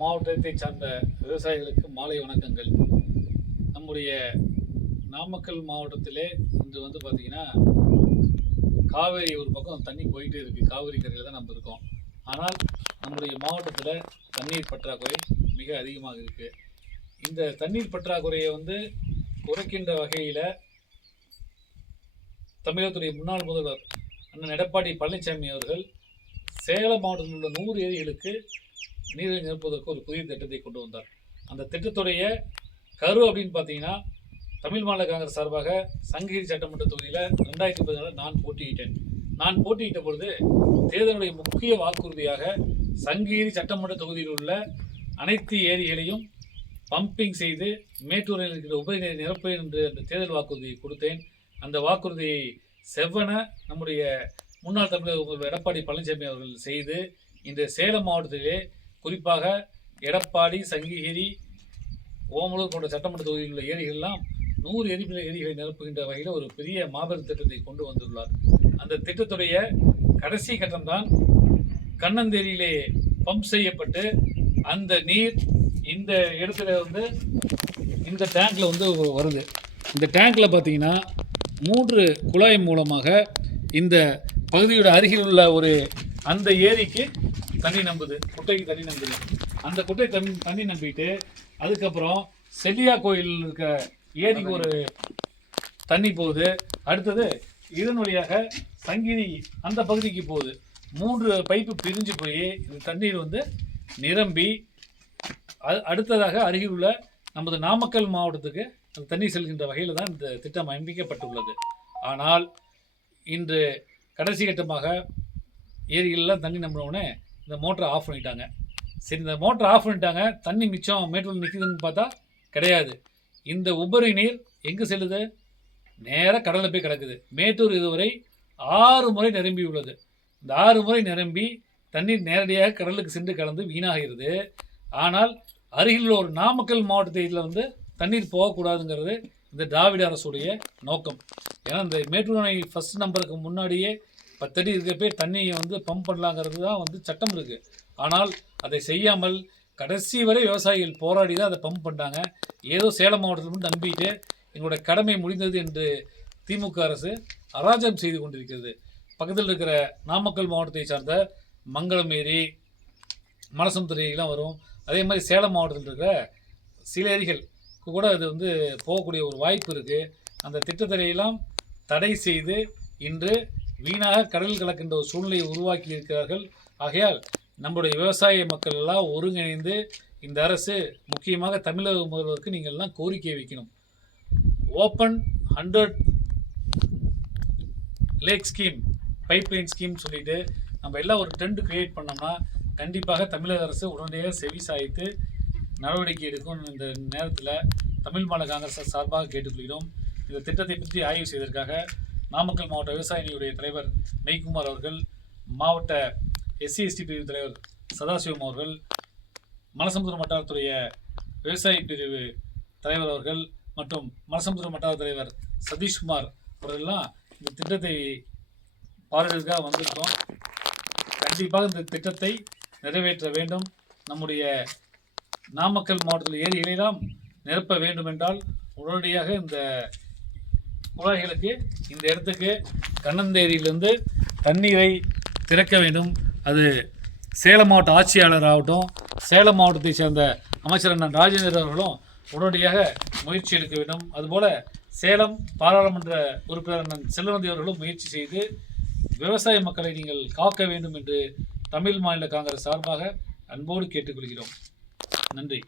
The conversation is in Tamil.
மாவட்டத்தை சார்ந்த விவசாயிகளுக்கு மாலை வணக்கங்கள். நம்முடைய நாமக்கல் மாவட்டத்திலே இன்று பார்த்திங்கன்னா காவேரி ஒரு பக்கம் தண்ணி போயிட்டே இருக்குது. காவேரி கரையில் தான் நம்ம இருக்கோம். ஆனால் நம்முடைய மாவட்டத்தில் தண்ணீர் பற்றாக்குறை மிக அதிகமாக இருக்குது. இந்த தண்ணீர் பற்றாக்குறையை குறைக்கின்ற வகையில் தமிழகத்துடைய முன்னாள் முதல்வர் அண்ணன் எடப்பாடி பழனிசாமி அவர்கள் சேலம் மாவட்டத்தில் உள்ள 100 ஏரிகளுக்கு நீரை நிரப்புவதற்கு ஒரு புதிய திட்டத்தை கொண்டு வந்தார். அந்த திட்டத்துடைய கரு அப்படின்னு பார்த்தீங்கன்னா, தமிழ் மாநில காங்கிரஸ் சார்பாக சங்ககிரி சட்டமன்ற தொகுதியில் 2014 நான் போட்டியிட்ட பொழுது தேர்தலுடைய முக்கிய வாக்குறுதியாக சங்ககிரி சட்டமன்ற தொகுதியில் உள்ள அனைத்து ஏரிகளையும் பம்பிங் செய்து மேட்டூரில் இருக்கிற உபரிநீரை நிரப்புவேன் என்று அந்த தேர்தல் வாக்குறுதியை கொடுத்தேன். அந்த வாக்குறுதியை செவ்வன நம்முடைய முன்னாள் தமிழக முதல்வர் எடப்பாடி பழனிசாமி அவர்கள் செய்து இந்த சேலம் மாவட்டத்திலே குறிப்பாக எடப்பாடி, சங்ககிரி, ஓமலூர் போன்ற சட்டமன்ற தொகுதியில் உள்ள ஏரிகளெல்லாம் 100 ஏரிகளை நிரப்புகின்ற வகையில் ஒரு பெரிய மாபெரும் திட்டத்தை கொண்டு வந்துள்ளார். அந்த திட்டத்துடைய கடைசி கட்டம்தான் கண்ணந்தேரியிலே பம்ப் செய்யப்பட்டு அந்த நீர் இந்த இடத்துல இந்த டேங்க்ல வருது. இந்த டேங்க்ல பார்த்தீங்கன்னா 3 குழாய் மூலமாக இந்த பகுதியோட அருகில் உள்ள அந்த ஏரிக்கு தண்ணி நம்புது, குட்டைக்கு தண்ணி நம்புது. அந்த குட்டை தண்ணி நம்பிட்டு அதுக்கப்புறம் செல்லியா கோயில் இருக்க ஏரிக்கு ஒரு தண்ணி போகுது. அடுத்தது இதன் வழியாக சங்கிரி அந்த பகுதிக்கு போகுது. 3 பைப்பு பிரிஞ்சு போய் இந்த தண்ணீர் நிரம்பி அடுத்ததாக அருகில் உள்ள நமது நாமக்கல் மாவட்டத்துக்கு அந்த தண்ணீர் செல்கின்ற வகையில் தான் இந்த திட்டம் அமைக்கப்பட்டுள்ளது. ஆனால் இன்று கடைசி கட்டமாக ஏரிகளெலாம் தண்ணி நம்பினோடனே இந்த மோட்டரை ஆஃப் பண்ணிட்டாங்க. சரி, இந்த மோட்டரை ஆஃப் பண்ணிட்டாங்க, தண்ணி மிச்சம் மேட்டூரில் நிற்குதுன்னு பார்த்தா கிடையாது. இந்த உபரி நீர் எங்கே செல்லுது? நேராக கடலில் போய் கிடக்குது. மேட்டூர் இதுவரை 6 முறை நிரம்பி உள்ளது. இந்த 6 முறை நிரம்பி தண்ணீர் நேரடியாக கடலுக்கு சென்று கலந்து வீணாகிறது. ஆனால் அருகில் ஒரு நாமக்கல் மாவட்டத்தில் தண்ணீர் போகக்கூடாதுங்கிறது இந்த திராவிட அரசுடைய நோக்கம். ஏன்னா இந்த மேட்டூர் அணை ஃபஸ்ட் நம்பருக்கு முன்னாடியே 10 அடி இருக்கப்பே தண்ணியை பம்ப் பண்ணலாங்கிறது தான் சட்டம் இருக்குது. ஆனால் அதை செய்யாமல் கடைசி வரை விவசாயிகள் போராடி தான் அதை பம்ப் பண்ணாங்க. ஏதோ சேலம் மாவட்டத்தில் மட்டும் நம்பிட்டு எங்களுடைய கடமை முடிந்தது என்று திமுக அரசு அராஜகம் செய்து கொண்டிருக்கிறது. பக்கத்தில் இருக்கிற நாமக்கல் மாவட்டத்தை சார்ந்த மங்களம் ஏரி, மலசமுத்திர ஏரிலாம் வரும். அதே மாதிரி சேலம் மாவட்டத்தில் இருக்கிற சில ஏரிகள் கூட அது போகக்கூடிய ஒரு வாய்ப்பு இருக்குது. அந்த திட்டத்திலையெல்லாம் தடை செய்து இன்று வீணாக கடல் கலக்கின்ற ஒரு சூழ்நிலையை உருவாக்கி இருக்கிறார்கள். ஆகையால் நம்முடைய விவசாய மக்கள் எல்லாம் ஒருங்கிணைந்து இந்த அரசு, முக்கியமாக தமிழக முதல்வருக்கு நீங்கள் எல்லாம் கோரிக்கை வைக்கணும். Open 100 lake scheme, pipeline scheme சொல்லிட்டு நம்ம எல்லாம் ஒரு ட்ரெண்ட் கிரியேட் பண்ணோம்னா கண்டிப்பாக தமிழக அரசு உடனடியாக செவி சாய்த்து நடவடிக்கை எடுக்கும். இந்த நேரத்தில் தமிழ் மாநில காங்கிரஸ் சார்பாக கேட்டுக்கொள்கிறோம். இந்த திட்டத்தை பற்றி ஆய்வு செய்வதற்காக நாமக்கல் மாவட்ட விவசாய அணியுடைய தலைவர் மெய்குமார் அவர்கள், மாவட்ட SC/ST பிரிவு தலைவர் சதாசிவம் அவர்கள், மலசமுத்திரம் வட்டாரத்துடைய விவசாய பிரிவு தலைவர் அவர்கள் மற்றும் மலசமுத்திரம் வட்டார தலைவர் சதீஷ்குமார் அவர்கள்லாம் இந்த திட்டத்தை பார்வையிற்காக வந்திருக்கோம். கண்டிப்பாக இந்த திட்டத்தை நிறைவேற்ற வேண்டும். நம்முடைய நாமக்கல் மாவட்டத்தில் ஏரிகளெல்லாம் நிரப்ப வேண்டும் என்றால் உடனடியாக இந்த குழாய்களுக்கு இந்த இடத்துக்கு கண்ணந்தேரியிலிருந்து தண்ணீரை திறக்க வேண்டும். அது சேலம் மாவட்ட ஆட்சியாளர் ஆகட்டும், சேலம் மாவட்டத்தை சேர்ந்த அமைச்சர் அண்ணன் ராஜேந்திரன் அவர்களும் உடனடியாக முயற்சி எடுக்க வேண்டும். அதுபோல் சேலம் பாராளுமன்ற உறுப்பினர் அண்ணன் செல்வந்தி அவர்களும் முயற்சி செய்து விவசாய மக்களை நீங்கள் காக்க வேண்டும் என்று தமிழ் மாநில காங்கிரஸ் சார்பாக அன்போடு கேட்டுக்கொள்கிறோம். நன்றி.